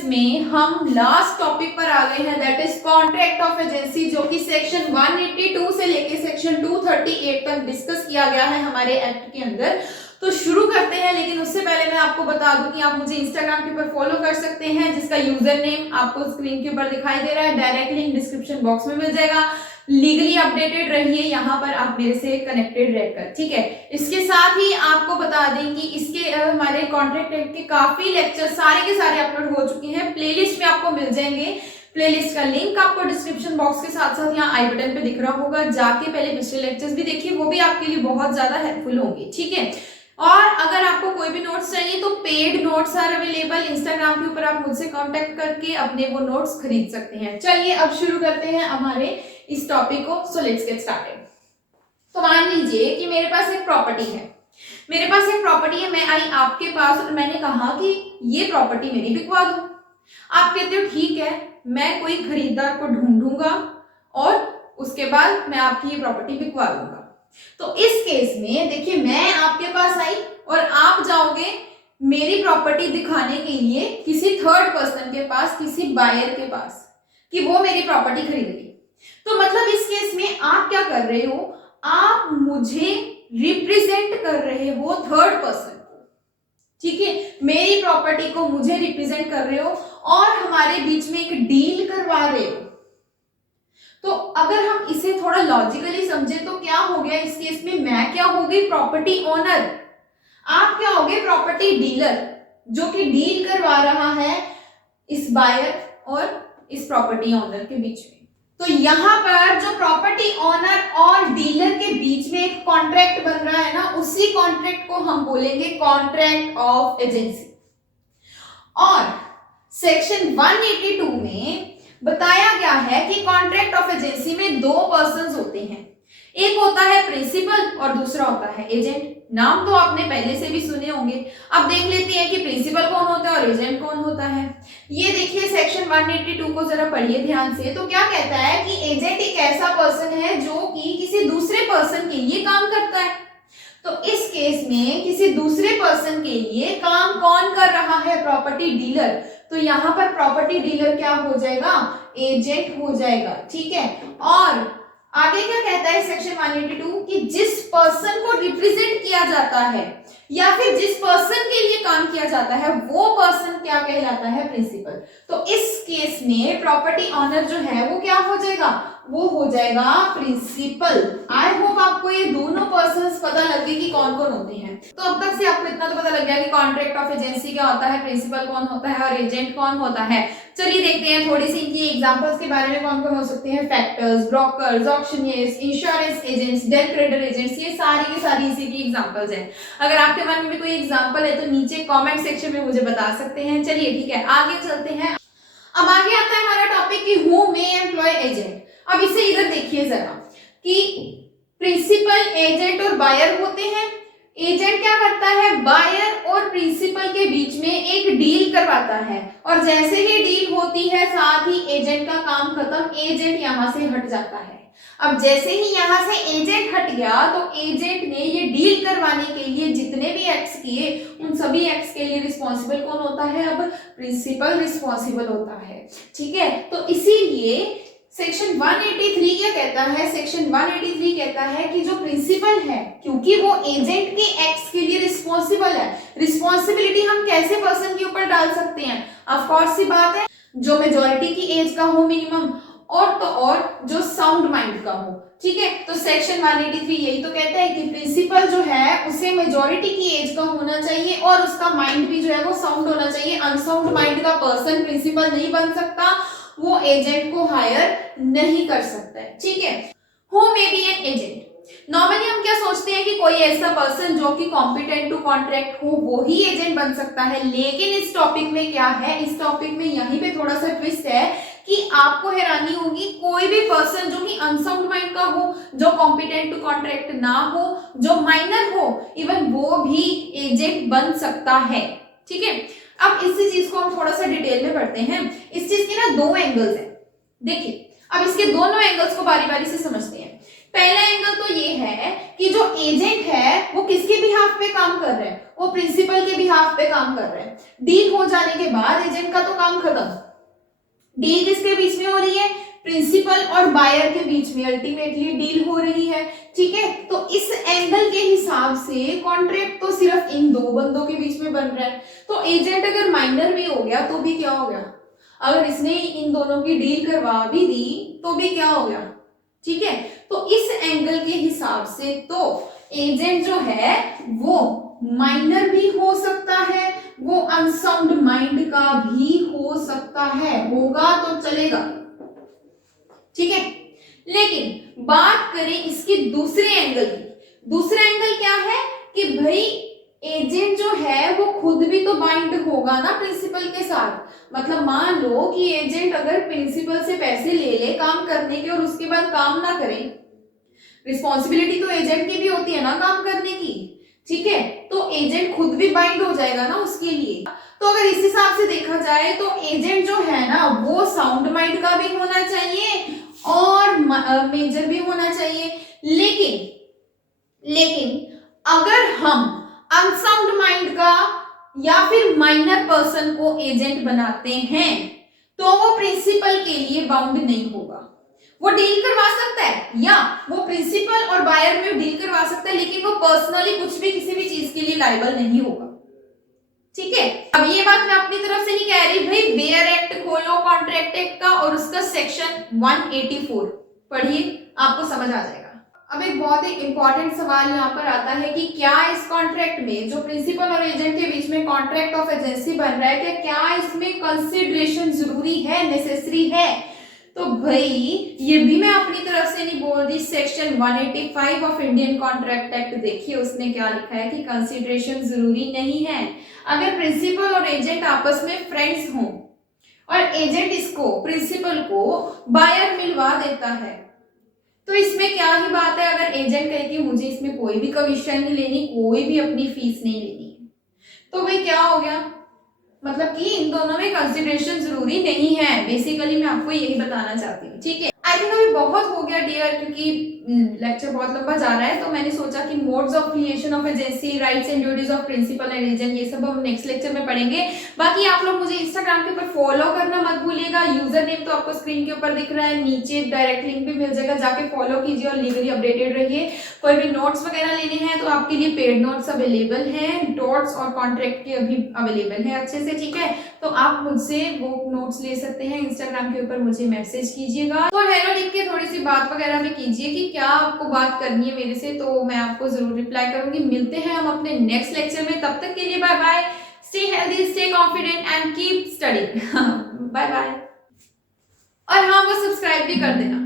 Lectures में हम last topic पर आ गए हैं, that is contract of agency, जो कि सेक्शन 182 से लेके सेक्शन 238 तक डिस्कस किया गया है हमारे एक्ट के अंदर। तो शुरू करते हैं, लेकिन उससे पहले मैं आपको बता दूं कि आप मुझे इंस्टाग्राम के ऊपर फॉलो कर सकते हैं, जिसका यूजर नेम आपको स्क्रीन के ऊपर दिखाई दे रहा है, डायरेक्ट लिंक डिस्क्रिप्शन बॉक्स में मिल जाएगा। लीगली अपडेटेड रहिए यहाँ पर, आप मेरे से कनेक्टेड रहकर, ठीक है। इसके साथ ही आपको बता दें कि इसके हमारे कॉन्ट्रैक्ट एक्ट के काफी लेक्चर सारे के सारे अपलोड हो चुके हैं, प्लेलिस्ट में आपको मिल जाएंगे। प्लेलिस्ट का लिंक आपको डिस्क्रिप्शन बॉक्स के साथ साथ यहाँ आई बटन पे दिख रहा होगा, जाके पहले पिछले लेक्चर्स भी देखिए, वो भी आपके लिए बहुत ज्यादा हेल्पफुल होंगे, ठीक है। और अगर आपको कोई भी नोट्स चाहिए तो paid notes are available, Instagram के ऊपर आप मुझसे कांटेक्ट करके अपने वो नोट्स खरीद सकते हैं। चलिए अब शुरू करते हैं हमारे इस टॉपिक को। So let's get started. तो मान लीजिए कि मेरे पास एक प्रॉपर्टी है, मैं आई आपके पास और मैंने कहा कि ये प्रॉपर्टी मेरी बिकवा दो। आप कहते हो ठीक है, मैं कोई खरीदार को ढूंढूंगा और उसके बाद मैं आपकी ये प्रॉपर्टी बिकवा दूंगा। तो इस केस में देखिए, मैं आपके पास आई और आप जाओगे मेरी प्रॉपर्टी दिखाने के लिए किसी थर्ड पर्सन के पास, किसी बायर के पास, कि वो मेरी प्रॉपर्टी खरीद ली। तो मतलब इस केस में आप क्या कर रहे हो, आप मुझे रिप्रेजेंट कर रहे हो थर्ड पर्सन को, ठीक है। मेरी प्रॉपर्टी को मुझे रिप्रेजेंट कर रहे हो और हमारे बीच में एक डील करवा रहे हो। तो अगर हम इसे थोड़ा लॉजिकली समझे तो क्या हो गया इस केस में, मैं क्या हो गई, प्रॉपर्टी ओनर, आप क्या हो गए, प्रॉपर्टी डीलर, जो कि डील करवा रहा है इस बायर और इस प्रॉपर्टी ओनर के बीच में। तो यहां पर जो प्रॉपर्टी ओनर और डीलर के बीच में एक कॉन्ट्रैक्ट बन रहा है ना, उसी कॉन्ट्रैक्ट को हम बोलेंगे कॉन्ट्रैक्ट ऑफ एजेंसी। और सेक्शन 182 में बताया गया है कि कॉन्ट्रैक्ट ऑफ एजेंसी में दो पर्संस होते हैं, एक होता है प्रिंसिपल और दूसरा होता है एजेंट। नाम तो आपने पहले से भी सुने होंगे। अब देख लेते हैं कि प्रिंसिपल कौन होता है और एजेंट कौन होता है। ये देखिए सेक्शन 182 को जरा पढ़िए ध्यान से। तो क्या कहता है कि एजेंट एक ऐसा पर्सन है जो कि किसी दूसरे पर्सन के लिए काम करता है। तो इस केस में किसी दूसरे पर्सन के लिए काम कौन कर रहा है, प्रॉपर्टी डीलर। तो यहां पर प्रॉपर्टी डीलर क्या हो जाएगा, एजेंट हो जाएगा, ठीक है। और आगे क्या कहता है सेक्शन 182 कि जिस पर्सन को रिप्रेजेंट किया जाता है या फिर जिस पर्सन के लिए काम किया जाता है वो पर्सन क्या कहलाता है, प्रिंसिपल। तो इस केस में प्रॉपर्टी ऑनर जो है वो क्या हो जाएगा, वो हो जाएगा प्रिंसिपल। आई होप आपको ये दोनों पर्संस पता लग गए कि कौन कौन होते हैं। तो अब तक से आपको इतना तो पता लग गया कि कॉन्ट्रैक्ट ऑफ एजेंसी क्या होता है, प्रिंसिपल कौन होता है और एजेंट कौन होता है। चलिए देखते हैं थोड़ी सी इनकी एग्जांपल्स के बारे में, कौन कौन हो सकते हैं। Factors, brokers, auctioneers, insurance agents, debt creditor agents, ये सारी की सारी इसी की एग्जांपल्स हैं। अगर आपके मन में भी कोई एग्जांपल है तो नीचे कमेंट सेक्शन में मुझे बता सकते हैं। चलिए ठीक है, आगे चलते हैं। अब आगे आता है हमारा टॉपिक कि हु मे एम्प्लॉय एजेंट। अब इसे इधर देखिए जरा कि प्रिंसिपल, एजेंट और बायर होते हैं। एजेंट क्या करता है, बायर और प्रिंसिपल के बीच में एक डील करवाता है और जैसे ही डील होती है साथ ही एजेंट का काम खत्म, एजेंट यहां से हट जाता है। अब जैसे ही यहां से एजेंट हट गया तो एजेंट ने ये डील करवाने के लिए जितने भी एक्ट्स किए उन सभी एक्ट्स के लिए रिस्पॉन्सिबल कौन होता है, अब प्रिंसिपल रिस्पॉन्सिबल होता है, ठीक है। तो इसीलिए सेक्शन 183 क्या कहता है, सेक्शन 183 कहता है कि जो प्रिंसिपल है, क्योंकि वो एजेंट के एक्ट्स के लिए रिस्पॉन्सिबल है, रिस्पॉन्सिबिलिटी हम कैसे पर्सन के ऊपर डाल सकते हैं, ऑफ कोर्स सी बात है जो मेजॉरिटी की एज का हो मिनिमम, और तो और जो साउंड माइंड का हो, ठीक है। तो सेक्शन 183 यही तो कहता है कि प्रिंसिपल जो है उसे मेजॉरिटी की एज का होना चाहिए और उसका माइंड भी जो है वो साउंड होना चाहिए। अनसाउंड माइंड का पर्सन प्रिंसिपल नहीं बन सकता, वो एजेंट को हायर नहीं कर सकता है, ठीक है। Who may be an agent. Normally हम क्या सोचते हैं कि कोई ऐसा पर्सन जो कि कॉम्पिटेंट टू कॉन्ट्रैक्ट हो वो ही एजेंट बन सकता है, लेकिन इस टॉपिक में क्या है, इस टॉपिक में यहीं पे थोड़ा सा ट्विस्ट है कि आपको हैरानी होगी, कोई भी पर्सन जो कि अनसाउंड माइंड का हो, जो कॉम्पिटेंट टू कॉन्ट्रैक्ट ना हो, जो माइनर हो, इवन वो भी एजेंट बन सकता है, ठीक है। अब इसी चीज को हम थोड़ा सा डिटेल में पढ़ते हैं। इस चीज के ना दो एंगल्स हैं, देखिए अब इसके दोनों एंगल्स को बारी बारी से समझते हैं पहला एंगल तो ये है कि जो एजेंट है वो किसके बिहाफ पे काम कर रहे हैं, वो प्रिंसिपल के बिहाफ पे काम कर रहे हैं। डील हो जाने के बाद एजेंट का तो काम खत्म। डील किसके बीच में हो रही है, प्रिंसिपल और बायर के बीच में अल्टीमेटली डील हो रही है, ठीक है। तो इस एंगल के हिसाब से कॉन्ट्रैक्ट तो सिर्फ इन दो बंदों के बीच में बन रहा है। तो एजेंट अगर माइनर भी हो गया तो भी क्या हो गया, अगर इसने इन दोनों की डील करवा भी दी तो भी क्या हो गया, ठीक है। तो इस एंगल के हिसाब से तो एजेंट जो है वो माइनर भी हो सकता है, वो अनसाउंड माइंड का भी हो सकता है, होगा तो चलेगा, ठीक है। लेकिन बात करें इसके दूसरे एंगल की, दूसरा एंगल क्या है कि भाई एजेंट जो है वो खुद भी तो बाइंड होगा ना प्रिंसिपल के साथ। मतलब मान लो कि एजेंट अगर प्रिंसिपल से पैसे ले ले काम करने के और उसके बाद काम ना करे, रिस्पॉन्सिबिलिटी तो एजेंट की भी होती है ना काम करने की, ठीक है। तो एजेंट खुद भी बाइंड हो जाएगा ना उसके लिए। तो अगर इस हिसाब से देखा जाए तो एजेंट जो है ना वो साउंड माइंड का भी होना चाहिए और मेजर भी होना चाहिए। लेकिन अगर हम अनसाउंड माइंड का या फिर माइनर पर्सन को एजेंट बनाते हैं तो वो प्रिंसिपल के लिए बाउंड नहीं होगा। वो डील करवा सकता है या वो प्रिंसिपल और बायर में डील करवा सकता है, लेकिन वो पर्सनली कुछ भी किसी भी चीज के लिए लायबल नहीं होगा, ठीक है। अब ये बात मैं अपनी तरफ से नहीं कह रही भाई, बेयर एक्ट खोलो कॉन्ट्रैक्ट एक्ट का और उसका सेक्शन 184 पढ़िए, आपको समझ आ जाएगा। अब एक बहुत ही इंपॉर्टेंट सवाल यहाँ पर आता है कि क्या इस कॉन्ट्रैक्ट में जो प्रिंसिपल और एजेंट के बीच में कॉन्ट्रैक्ट ऑफ एजेंसी बन रहा है क्या इसमें कंसिडरेशन जरूरी है, नेसेसरी है। तो भाई ये भी मैं अपनी तरफ से नहीं बोल रही, section 185 of Indian contract act देखिए उसने क्या लिखा है कि कंसिडरेशन जरूरी नहीं है। अगर प्रिंसिपल और एजेंट आपस में फ्रेंड्स हों और एजेंट इसको प्रिंसिपल को बायर मिलवा देता है तो इसमें क्या ही बात है। अगर एजेंट कहे कि मुझे इसमें कोई भी कमीशन नहीं लेनी, कोई भी अपनी फीस नहीं लेनी, तो भाई क्या हो गया, मतलब कि इन दोनों में कंसिडरेशन जरूरी नहीं है। बेसिकली मैं आपको यही बताना चाहती हूँ, ठीक है। आई थिंक अभी बहुत हो गया डियर, क्योंकि लेक्चर बहुत लंबा जा रहा है, तो मैंने सोचा कि modes of creation of agency, rights and duties of principal and agent, ये सब हम नेक्स्ट लेक्चर में पढ़ेंगे। बाकी आप लोग मुझे इंस्टाग्राम के ऊपर फॉलो करना मत भूलिएगा। यूजर नेम तो आपको स्क्रीन के ऊपर दिख रहा है, नीचे डायरेक्ट लिंक भी मिल जाएगा, जाके फॉलो कीजिए और लीगली अपडेटेड रहिए। कोई भी नोट्स वगैरह लेने हैं तो आपके लिए पेड नोट्स अवेलेबल हैं, डॉट्स और कॉन्ट्रैक्ट के अभी अवेलेबल है अच्छे से, ठीक है। तो आप मुझसे वो नोट्स ले सकते हैं, इंस्टाग्राम के ऊपर मुझे मैसेज कीजिएगा। तो हेलो लिख के थोड़ी सी बात वगैरह में कीजिए कि क्या आपको बात करनी है मेरे से, तो मैं आपको जरूर रिप्लाई करूंगी। मिलते हैं हम अपने नेक्स्ट लेक्चर में, तब तक के लिए bye bye, stay healthy, stay confident and keep studying. Bye bye. और हाँ, वो सब्सक्राइब भी कर देना।